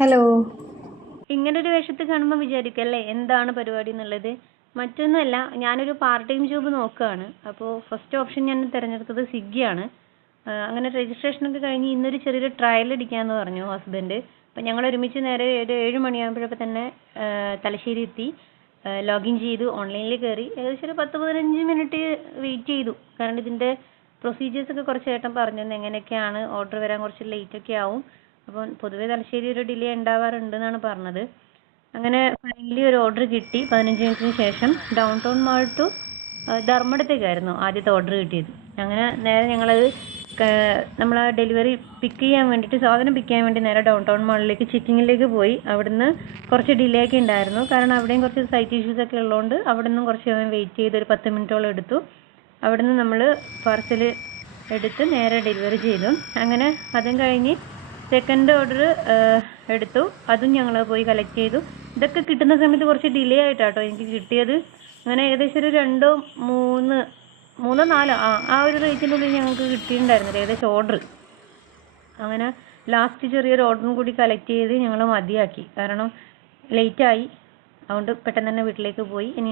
Hello. ഇങ്ങനൊരു വേഷത്തിൽ കാണുമ്പോൾ വിചാരിക്കും അല്ലേ എന്താണ് പരിപാടി എന്നുള്ളത്. മറ്റൊന്നുമല്ല, ഞാനൊരു പാർട്ട് ടൈം ജോബ് നോക്കുകയാണ്. അപ്പോൾ ഫസ്റ്റ് ഓപ്ഷൻ ഞാൻ തിരഞ്ഞെടുത്തത് സ്വിഗ്ഗിയാണ്. അങ്ങനെ രജിസ്ട്രേഷനൊക്കെ കഴിഞ്ഞ് ഇന്നൊരു ചെറിയൊരു ട്രയൽ അടിക്കാമെന്ന് പറഞ്ഞു ഹസ്ബൻഡ്. അപ്പം ഞങ്ങൾ ഒരുമിച്ച് നേരെ ഒരു 7 മണിയാകുമ്പോഴൊക്കെ തന്നെ തലശ്ശേരി എത്തി. ലോഗിൻ ചെയ്തു, ഓൺലൈനിൽ കയറി. ഏകദേശം ഒരു 10-15 മിനിറ്റ് വെയിറ്റ് ചെയ്തു. കാരണം ഇതിൻ്റെ പ്രൊസീജിയേഴ്സൊക്കെ കുറച്ച് ഏട്ടൻ പറഞ്ഞു തന്നു എങ്ങനെയൊക്കെയാണ്. ഓർഡർ വരാൻ കുറച്ച് ലേറ്റൊക്കെ ആവും. അപ്പം പൊതുവെ തലശ്ശേരി ഒരു ഡിലേ ഉണ്ടാവാറുണ്ട് എന്നാണ് പറഞ്ഞത്. അങ്ങനെ ഫൈനലി ഒരു ഓർഡർ കിട്ടി. 15 മിനിറ്റിന് ശേഷം ഡൗൺ ടൗൺ മാൾ ടു ധർമ്മടത്തേക്കായിരുന്നു ആദ്യത്തെ ഓർഡർ കിട്ടിയത്. അങ്ങനെ നേരെ ഞങ്ങളത് നമ്മൾ ആ ഡെലിവറി പിക്ക് ചെയ്യാൻ വേണ്ടിയിട്ട്, സാധനം പിക്ക് ചെയ്യാൻ വേണ്ടി നേരെ ഡൗൺ ടൗൺ മാളിലേക്ക് ചെക്കിങ്ങിലേക്ക് പോയി. അവിടുന്ന് കുറച്ച് ഡിലേ ഒക്കെ ഉണ്ടായിരുന്നു. കാരണം അവിടെയും കുറച്ച് സൈറ്റ് ഇഷ്യൂസ് ഒക്കെ ഉള്ളതുകൊണ്ട് അവിടെ നിന്നും കുറച്ച് സമയം വെയിറ്റ് ചെയ്ത് ഒരു 10 മിനിറ്റോളം എടുത്തു. അവിടുന്ന് നമ്മൾ പാർസൽ എടുത്ത് നേരെ ഡെലിവറി ചെയ്തു. അങ്ങനെ അതും കഴിഞ്ഞ് സെക്കൻഡ് ഓർഡർ എടുത്തു. അതും ഞങ്ങൾ പോയി കളക്ട് ചെയ്തു. ഇതൊക്കെ കിട്ടുന്ന സമയത്ത് കുറച്ച് ഡിലേ ആയിട്ടാട്ടോ എനിക്ക് കിട്ടിയത്. അങ്ങനെ ഏകദേശം ഒരു 3-4 ആ ഒരു റേറ്റിനുള്ളിൽ ഞങ്ങൾക്ക് കിട്ടിയിട്ടുണ്ടായിരുന്നില്ല ഏകദേശം ഓർഡർ. അങ്ങനെ ലാസ്റ്റ് ചെറിയൊരു ഓർഡറും കൂടി കളക്ട് ചെയ്ത് ഞങ്ങൾ മതിയാക്കി. കാരണം ലേറ്റായി. അതുകൊണ്ട് പെട്ടെന്ന് തന്നെ വീട്ടിലേക്ക് പോയി. ഇനി